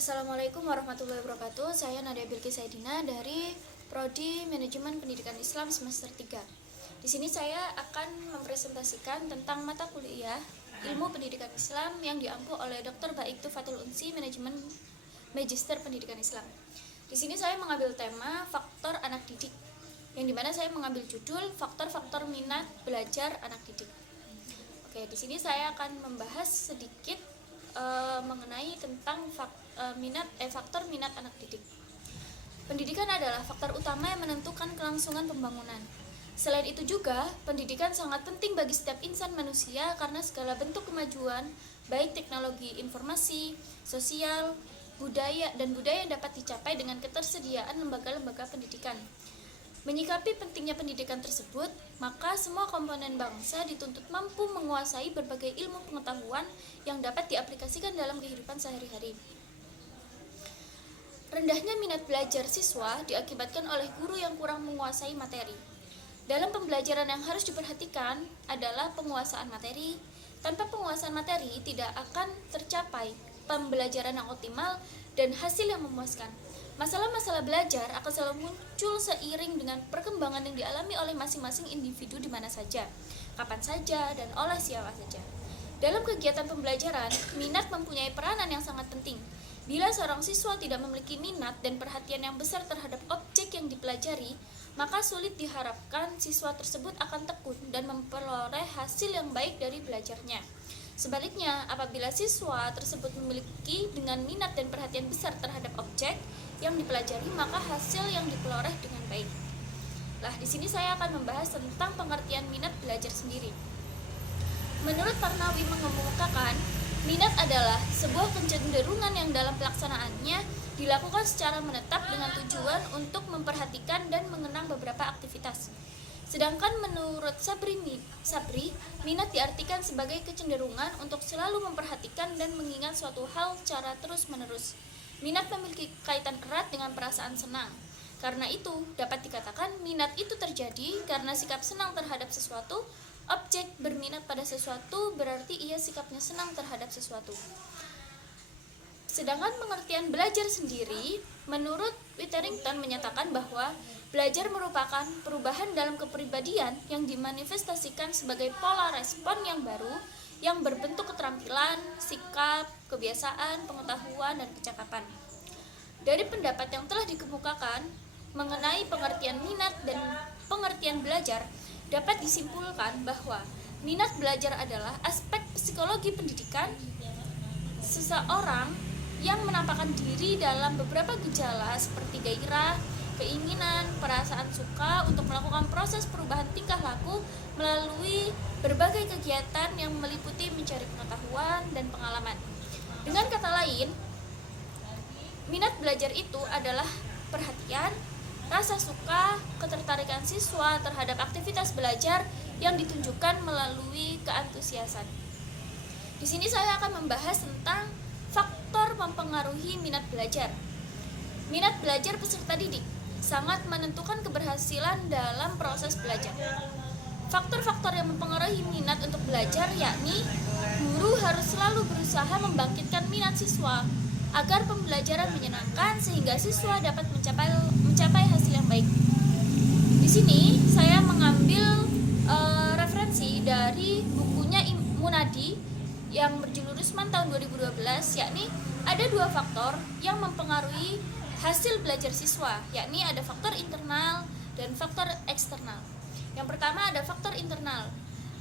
Assalamualaikum warahmatullahi wabarakatuh. Saya Nadia Bilqis Saidina dari Prodi Manajemen Pendidikan Islam semester 3. Di sini saya akan mempresentasikan tentang mata kuliah Ilmu Pendidikan Islam yang diampu oleh Dr. Baik Tufatul Unsi, Manajemen Magister Pendidikan Islam. Di sini saya mengambil tema faktor anak didik, yang dimana saya mengambil judul faktor-faktor minat belajar anak didik. Oke, di sini saya akan membahas sedikit mengenai tentang faktor minat anak didik. Pendidikan adalah faktor utama yang menentukan kelangsungan pembangunan. Selain itu juga, pendidikan sangat penting bagi setiap insan manusia karena segala bentuk kemajuan, baik teknologi informasi, sosial, budaya yang dapat dicapai dengan ketersediaan lembaga-lembaga pendidikan. Menyikapi pentingnya pendidikan tersebut, maka semua komponen bangsa dituntut mampu menguasai berbagai ilmu pengetahuan yang dapat diaplikasikan dalam kehidupan sehari-hari. Rendahnya minat belajar siswa diakibatkan oleh guru yang kurang menguasai materi. Dalam pembelajaran yang harus diperhatikan adalah penguasaan materi. Tanpa penguasaan materi tidak akan tercapai pembelajaran yang optimal dan hasil yang memuaskan. Masalah-masalah belajar akan selalu muncul seiring dengan perkembangan yang dialami oleh masing-masing individu di mana saja, kapan saja, dan oleh siapa saja. Dalam kegiatan pembelajaran, minat mempunyai peranan yang sangat penting. Bila seorang siswa tidak memiliki minat dan perhatian yang besar terhadap objek yang dipelajari, maka sulit diharapkan siswa tersebut akan tekun dan memperoleh hasil yang baik dari belajarnya. Sebaliknya, apabila siswa tersebut memiliki dengan minat dan perhatian besar terhadap objek yang dipelajari, maka hasil yang diperoleh dengan baik. Di sini saya akan membahas tentang pengertian minat belajar sendiri. Menurut Parnawi mengemukakan, minat adalah sebuah kecenderungan yang dalam pelaksanaannya dilakukan secara menetap dengan tujuan untuk memperhatikan dan mengenang beberapa aktivitas. Sedangkan menurut Sabri, minat diartikan sebagai kecenderungan untuk selalu memperhatikan dan mengingat suatu hal secara terus-menerus. Minat memiliki kaitan erat dengan perasaan senang. Karena itu, dapat dikatakan minat itu terjadi karena sikap senang terhadap sesuatu. Objek berminat pada sesuatu berarti ia sikapnya senang terhadap sesuatu. Sedangkan pengertian belajar sendiri, menurut Witherington menyatakan bahwa belajar merupakan perubahan dalam kepribadian yang dimanifestasikan sebagai pola respon yang baru yang berbentuk keterampilan, sikap, kebiasaan, pengetahuan, dan kecakapan. Dari pendapat yang telah dikemukakan mengenai pengertian minat dan pengertian belajar, dapat disimpulkan bahwa minat belajar adalah aspek psikologi pendidikan seseorang yang menampakkan diri dalam beberapa gejala seperti gairah, keinginan, perasaan suka untuk melakukan proses perubahan tingkah laku melalui berbagai kegiatan yang meliputi mencari pengetahuan dan pengalaman. Dengan kata lain, minat belajar itu adalah perhatian, rasa suka, ketertarikan siswa terhadap aktivitas belajar yang ditunjukkan melalui keantusiasan. Di sini saya akan membahas tentang faktor mempengaruhi minat belajar. Minat belajar peserta didik sangat menentukan keberhasilan dalam proses belajar. Faktor-faktor yang mempengaruhi minat untuk belajar yakni guru harus selalu berusaha membangkitkan minat siswa agar pembelajaran menyenangkan sehingga siswa dapat mencapai hasil yang baik. Di sini saya mengambil referensi dari bukunya Munadi yang berjudul Rusman tahun 2012, yakni ada dua faktor yang mempengaruhi hasil belajar siswa, yakni ada faktor internal dan faktor eksternal. Yang pertama ada faktor internal.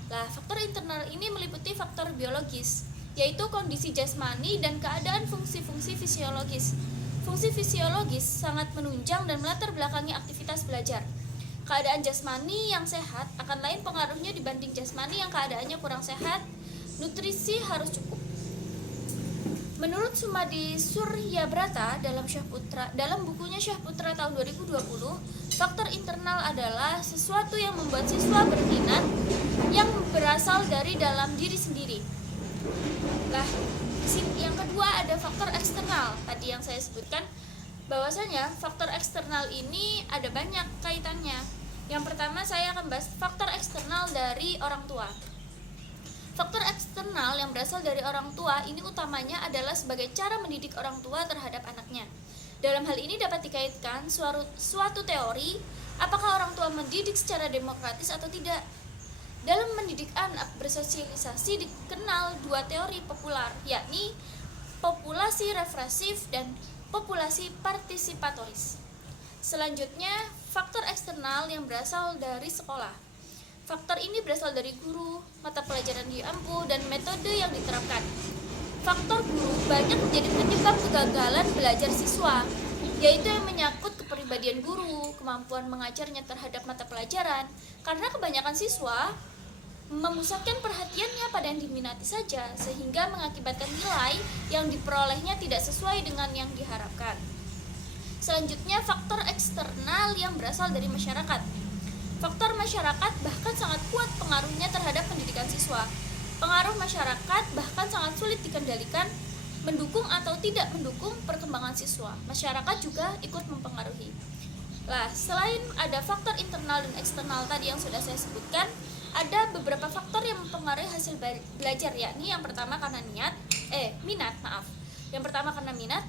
Faktor internal ini meliputi faktor biologis, yaitu kondisi jasmani dan keadaan fungsi-fungsi fisiologis. Fungsi fisiologis sangat menunjang dan melatar belakangi aktivitas belajar. Keadaan jasmani yang sehat akan lain pengaruhnya dibanding jasmani yang keadaannya kurang sehat. Nutrisi harus cukup. Menurut Sumadi Suryabrata dalam bukunya Syahputra tahun 2020, faktor internal adalah sesuatu yang membuat siswa berminat yang berasal dari dalam diri sendiri. Yang kedua ada faktor eksternal. Tadi yang saya sebutkan bahwasanya faktor eksternal ini ada banyak kaitannya. Yang pertama saya akan bahas faktor eksternal dari orang tua. Faktor eksternal yang berasal dari orang tua ini utamanya adalah sebagai cara mendidik orang tua terhadap anaknya. Dalam hal ini dapat dikaitkan suatu teori apakah orang tua mendidik secara demokratis atau tidak. Dalam mendidik anak bersosialisasi dikenal dua teori populer, yakni populasi refleksif dan populasi partisipatoris. Selanjutnya, faktor eksternal yang berasal dari sekolah. Faktor ini berasal dari guru, mata pelajaran diampu, dan metode yang diterapkan. Faktor guru banyak menjadi penyebab kegagalan belajar siswa, yaitu yang menyangkut kepribadian guru, kemampuan mengajarnya terhadap mata pelajaran, karena kebanyakan siswa memusatkan perhatiannya pada yang diminati saja, sehingga mengakibatkan nilai yang diperolehnya tidak sesuai dengan yang diharapkan. Selanjutnya, faktor eksternal yang berasal dari masyarakat. Faktor masyarakat bahkan sangat kuat pengaruhnya terhadap pendidikan siswa. Pengaruh masyarakat bahkan sangat sulit dikendalikan, mendukung atau tidak mendukung perkembangan siswa. Masyarakat juga ikut mempengaruhi. Nah, selain ada faktor internal dan eksternal tadi yang sudah saya sebutkan, ada beberapa faktor yang mempengaruhi hasil belajar, yakni yang pertama karena minat. Yang pertama karena minat.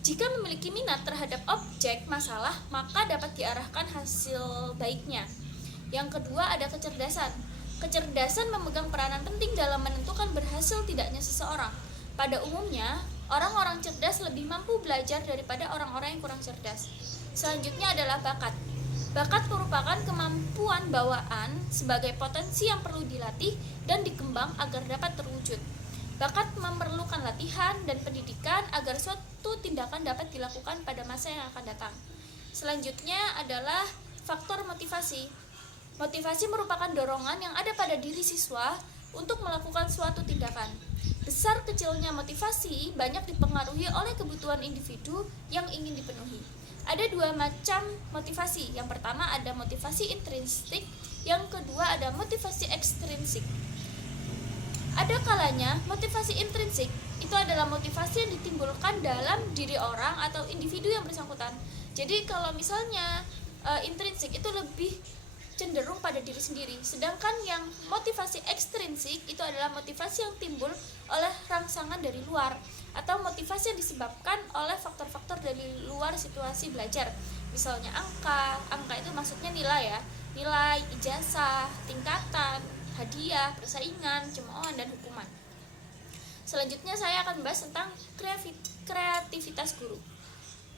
Jika memiliki minat terhadap objek masalah, maka dapat diarahkan hasil baiknya. Yang kedua ada kecerdasan. Kecerdasan memegang peranan penting dalam menentukan berhasil tidaknya seseorang. Pada umumnya, orang-orang cerdas lebih mampu belajar daripada orang-orang yang kurang cerdas. Selanjutnya adalah bakat. Bakat merupakan kemampuan bawaan sebagai potensi yang perlu dilatih dan dikembang agar dapat terwujud. Bakat memerlukan latihan dan pendidikan agar suatu tindakan dapat dilakukan pada masa yang akan datang. Selanjutnya adalah faktor motivasi. Motivasi merupakan dorongan yang ada pada diri siswa untuk melakukan suatu tindakan. Besar kecilnya motivasi banyak dipengaruhi oleh kebutuhan individu yang ingin dipenuhi. Ada dua macam motivasi. Yang pertama ada motivasi intrinsik, yang kedua ada motivasi ekstrinsik. Ada kalanya motivasi intrinsik itu adalah motivasi yang ditimbulkan dalam diri orang atau individu yang bersangkutan. Jadi kalau misalnya intrinsik itu lebih cenderung pada diri sendiri, sedangkan yang motivasi ekstrinsik itu adalah motivasi yang timbul oleh rangsangan dari luar atau motivasi yang disebabkan oleh faktor-faktor dari luar situasi belajar. Misalnya angka itu maksudnya nilai ya, nilai, ijazah, tingkatan, hadiah, persaingan, cemoohan, dan hukuman. Selanjutnya saya akan membahas tentang kreativitas guru.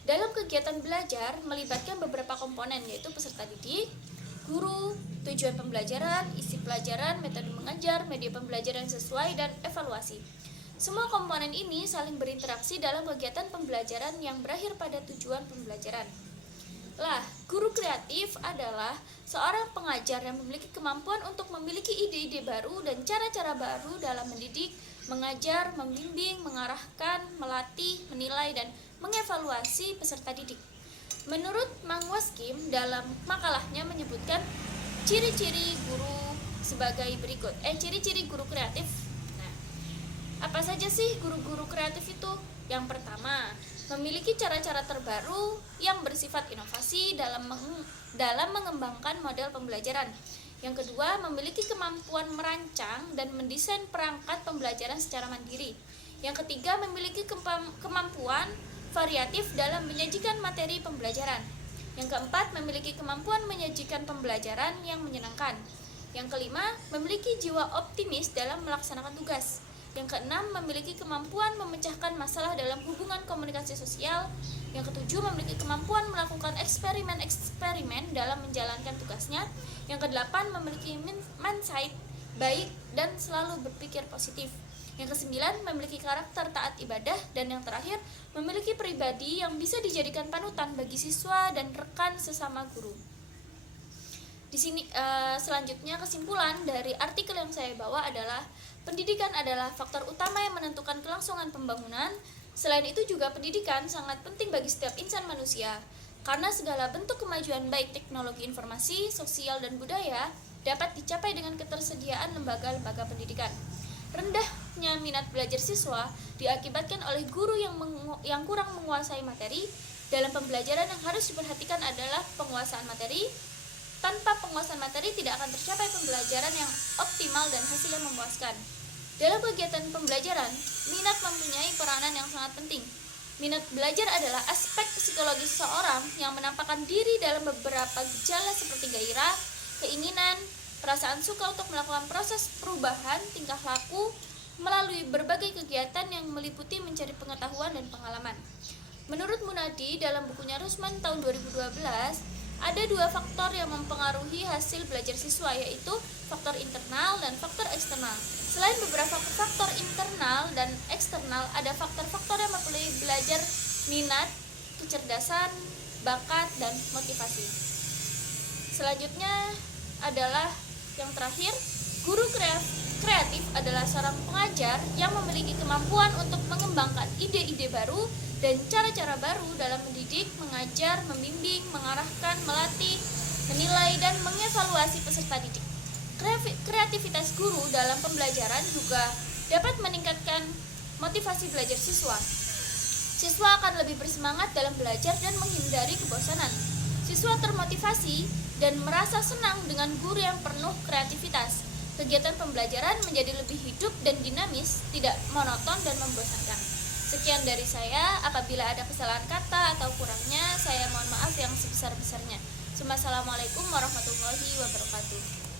Dalam kegiatan belajar melibatkan beberapa komponen, yaitu peserta didik, guru, tujuan pembelajaran, isi pelajaran, metode mengajar, media pembelajaran yang sesuai, dan evaluasi. Semua komponen ini saling berinteraksi dalam kegiatan pembelajaran yang berakhir pada tujuan pembelajaran. Guru kreatif adalah seorang pengajar yang memiliki kemampuan untuk memiliki ide-ide baru dan cara-cara baru dalam mendidik, mengajar, membimbing, mengarahkan, melatih, menilai, dan mengevaluasi peserta didik. Menurut Mang Waskim dalam makalahnya menyebutkan ciri-ciri guru sebagai berikut. Ciri-ciri guru kreatif. Nah, apa saja sih guru-guru kreatif itu? Yang pertama, memiliki cara-cara terbaru yang bersifat inovasi dalam mengembangkan model pembelajaran. Yang kedua, memiliki kemampuan merancang dan mendesain perangkat pembelajaran secara mandiri. Yang ketiga, memiliki kemampuan variatif dalam menyajikan materi pembelajaran. Yang keempat, memiliki kemampuan menyajikan pembelajaran yang menyenangkan. Yang kelima, memiliki jiwa optimis dalam melaksanakan tugas. Yang keenam, memiliki kemampuan memecahkan masalah dalam hubungan komunikasi sosial. Yang ketujuh, memiliki kemampuan melakukan eksperimen dalam menjalankan tugasnya. Yang kedelapan, memiliki mindset baik dan selalu berpikir positif. Yang kesembilan, memiliki karakter taat ibadah. Dan yang terakhir, memiliki pribadi yang bisa dijadikan panutan bagi siswa dan rekan sesama guru. Di sini selanjutnya kesimpulan dari artikel yang saya bawa adalah pendidikan adalah faktor utama yang menentukan kelangsungan pembangunan. Selain itu juga pendidikan sangat penting bagi setiap insan manusia, karena segala bentuk kemajuan baik teknologi informasi, sosial, dan budaya dapat dicapai dengan ketersediaan lembaga-lembaga pendidikan. Rendahnya minat belajar siswa diakibatkan oleh guru yang kurang menguasai materi. Dalam pembelajaran yang harus diperhatikan adalah penguasaan materi. Tanpa penguasaan materi tidak akan tercapai pembelajaran yang optimal dan hasil yang memuaskan. Dalam kegiatan pembelajaran, minat mempunyai peranan yang sangat penting. Minat belajar adalah aspek psikologis seseorang yang menampakkan diri dalam beberapa gejala seperti gairah, keinginan, perasaan suka untuk melakukan proses perubahan tingkah laku melalui berbagai kegiatan yang meliputi mencari pengetahuan dan pengalaman. Menurut Munadi dalam bukunya Rusman tahun 2012, ada dua faktor yang mempengaruhi hasil belajar siswa, yaitu faktor internal dan faktor eksternal. Selain beberapa faktor internal dan eksternal, ada faktor-faktor yang mempengaruhi belajar, minat, kecerdasan, bakat, dan motivasi. Selanjutnya adalah yang terakhir, guru kreatif adalah seorang pengajar yang memiliki kemampuan untuk mengembangkan ide-ide baru dan cara-cara baru dalam mendidik, mengajar, membimbing, mengarahkan, melatih, menilai, dan mengevaluasi peserta didik. Kreativitas guru dalam pembelajaran juga dapat meningkatkan motivasi belajar siswa. Siswa akan lebih bersemangat dalam belajar dan menghindari kebosanan. Siswa termotivasi dan merasa senang dengan guru yang penuh kreativitas. Kegiatan pembelajaran menjadi lebih hidup dan dinamis, tidak monoton dan membosankan. Sekian dari saya. Apabila ada kesalahan kata atau kurangnya, saya mohon maaf yang sebesar-besarnya. Assalamualaikum warahmatullahi wabarakatuh.